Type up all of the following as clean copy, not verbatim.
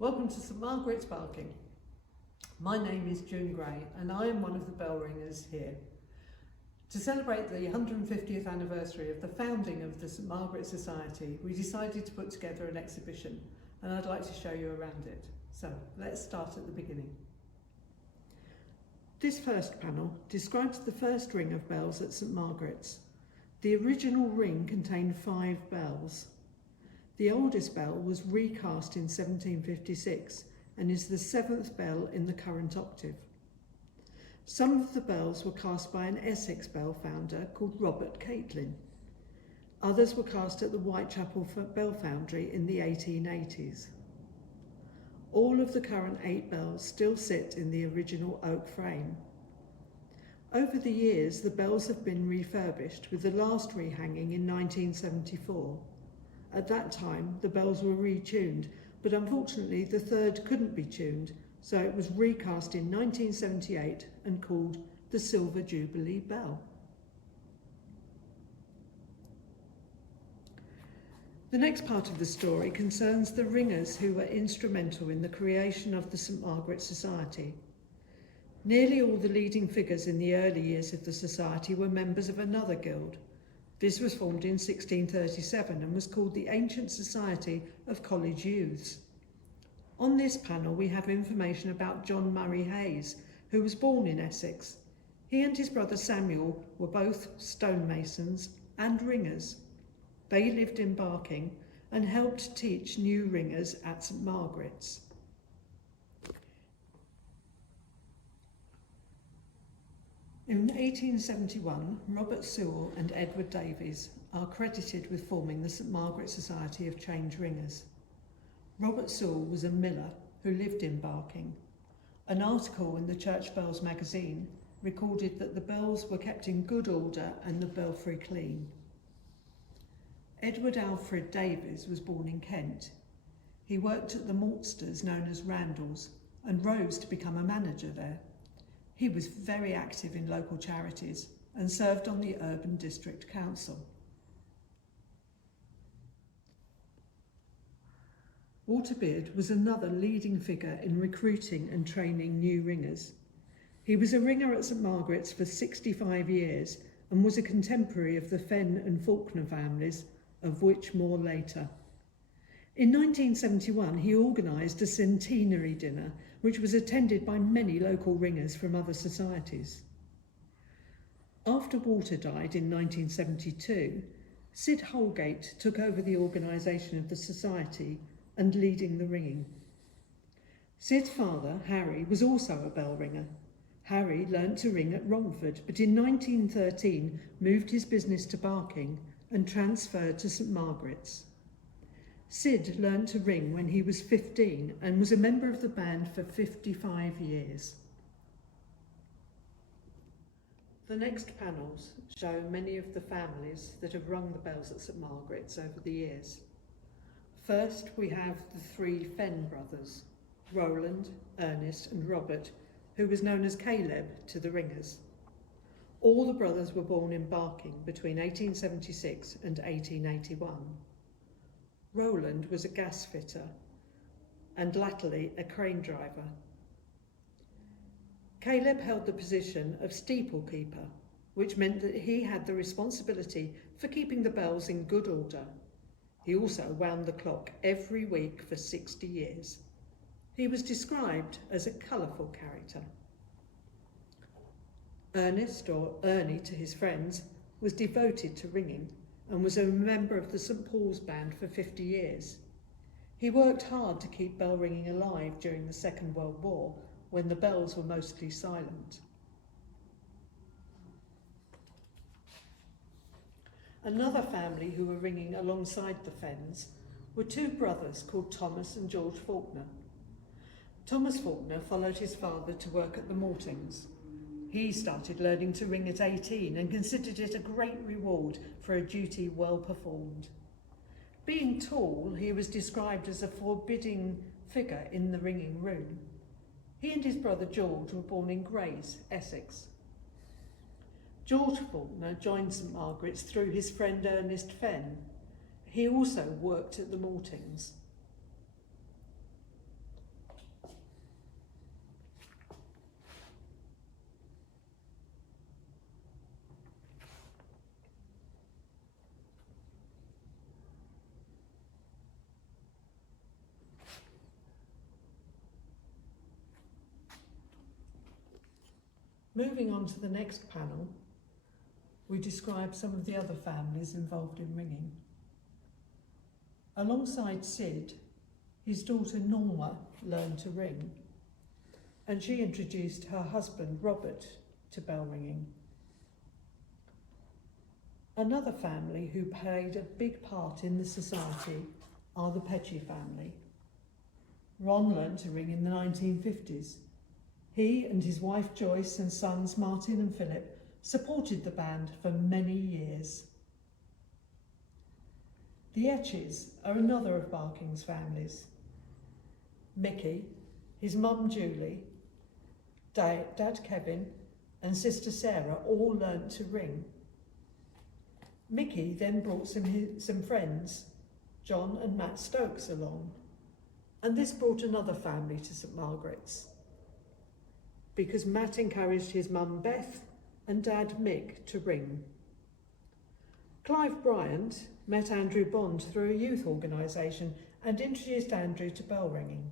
Welcome to St Margarets Barking. My name is June Gray and I am one of the bell ringers here. To celebrate the 150th anniversary of the founding of the St Margaret's Society, we decided to put together an exhibition and I'd like to show you around it. So let's start at the beginning. This first panel describes the first ring of bells at St Margaret's. The original ring contained 5 bells. The oldest bell was recast in 1756 and is the 7th bell in the current octave. Some of the bells were cast by an Essex bell founder called Robert Caitlin. Others were cast at the Whitechapel Bell Foundry in the 1880s. All of the current 8 bells still sit in the original oak frame. Over the years, the bells have been refurbished, with the last rehanging in 1974. At that time, the bells were retuned, but unfortunately the third couldn't be tuned, so it was recast in 1978 and called the Silver Jubilee Bell. The next part of the story concerns the ringers who were instrumental in the creation of the St Margaret's Society. Nearly all the leading figures in the early years of the Society were members of another guild. This was formed in 1637 and was called the Ancient Society of College Youths. On this panel we have information about John Murray Hayes, who was born in Essex. He and his brother Samuel were both stonemasons and ringers. They lived in Barking and helped teach new ringers at St Margaret's. In 1871, Robert Sewell and Edward Davies are credited with forming the St Margaret's Society of Change Ringers. Robert Sewell was a miller who lived in Barking. An article in the Church Bells magazine recorded that the bells were kept in good order and the belfry clean. Edward Alfred Davies was born in Kent. He worked at the maltsters known as Randalls and rose to become a manager there. He was very active in local charities and served on the Urban District Council. Walter Beard was another leading figure in recruiting and training new ringers. He was a ringer at St Margaret's for 65 years and was a contemporary of the Fenn and Faulkner families, of which more later. In 1971, he organised a centenary dinner, which was attended by many local ringers from other societies. After Walter died in 1972, Sid Holgate took over the organisation of the society and leading the ringing. Sid's father, Harry, was also a bell ringer. Harry learnt to ring at Romford, but in 1913 moved his business to Barking and transferred to St Margaret's. Sid learnt to ring when he was 15 and was a member of the band for 55 years. The next panels show many of the families that have rung the bells at St Margaret's over the years. First, we have the 3 Fenn brothers, Roland, Ernest and Robert, who was known as Caleb to the ringers. All the brothers were born in Barking between 1876 and 1881. Roland was a gas fitter and latterly a crane driver. Caleb held the position of steeple keeper, which meant that he had the responsibility for keeping the bells in good order. He also wound the clock every week for 60 years. He was described as a colourful character. Ernest, or Ernie to his friends, was devoted to ringing and was a member of the St Paul's Band for 50 years. He worked hard to keep bell ringing alive during the Second World War, when the bells were mostly silent. Another family who were ringing alongside the Fenns were 2 brothers called Thomas and George Faulkner. Thomas Faulkner followed his father to work at the maltings. He started learning to ring at 18 and considered it a great reward for a duty well performed. Being tall, he was described as a forbidding figure in the ringing room. He and his brother George were born in Grays, Essex. George Faulkner joined St Margaret's through his friend Ernest Fenn. He also worked at the maltings. Moving on to the next panel, we describe some of the other families involved in ringing. Alongside Sid, his daughter Norma learned to ring, and she introduced her husband Robert to bell ringing. Another family who played a big part in the society are the Petchy family. Ron learned to ring in the 1950s. He and his wife Joyce and sons Martin and Philip supported the band for many years. The Etches are another of Barking's families. Mickey, his mum Julie, Dad Kevin and sister Sarah all learnt to ring. Mickey then brought some friends, John and Matt Stokes, along, and this brought another family to St Margarets, because Matt encouraged his mum Beth and Dad Mick to ring. Clive Bryant met Andrew Bond through a youth organisation and introduced Andrew to bell ringing.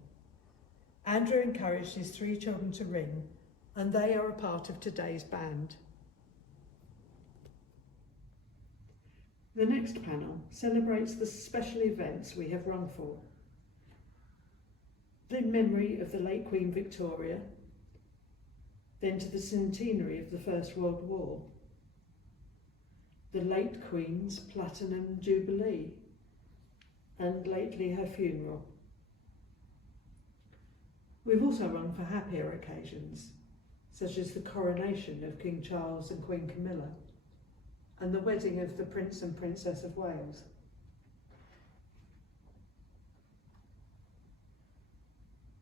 Andrew encouraged his 3 children to ring, and they are a part of today's band. The next panel celebrates the special events we have run for. The memory of the late Queen Victoria, then to the centenary of the First World War, the late Queen's Platinum Jubilee, and lately her funeral. We've also run for happier occasions, such as the coronation of King Charles and Queen Camilla, and the wedding of the Prince and Princess of Wales.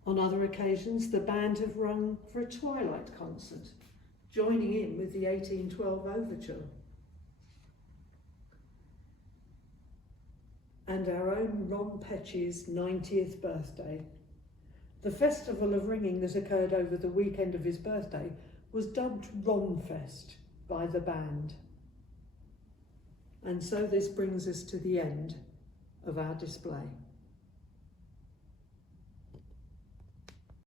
On other occasions, the band have rung for a twilight concert, joining in with the 1812 overture. And our own Ron Petchy's 90th birthday. The festival of ringing that occurred over the weekend of his birthday was dubbed Ronfest by the band. And so this brings us to the end of our display.